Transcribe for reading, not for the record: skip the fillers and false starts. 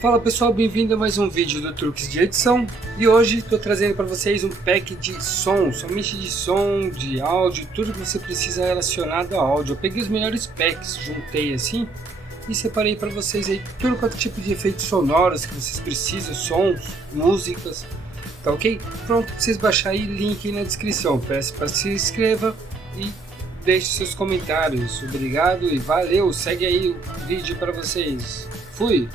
Fala pessoal, bem-vindo a mais um vídeo do Truques de Edição. E hoje estou trazendo para vocês um pack de som, somente de som, de áudio, tudo que você precisa relacionado a áudio. Eu peguei os melhores packs, juntei assim e separei para vocês aí tudo quanto tipo de efeitos sonoros que vocês precisam, sons, músicas, tá ok? Pronto, para vocês baixarem aí, link aí na descrição. Peço para se inscreva e deixe seus comentários. Obrigado e valeu, segue aí o vídeo para vocês. Fui!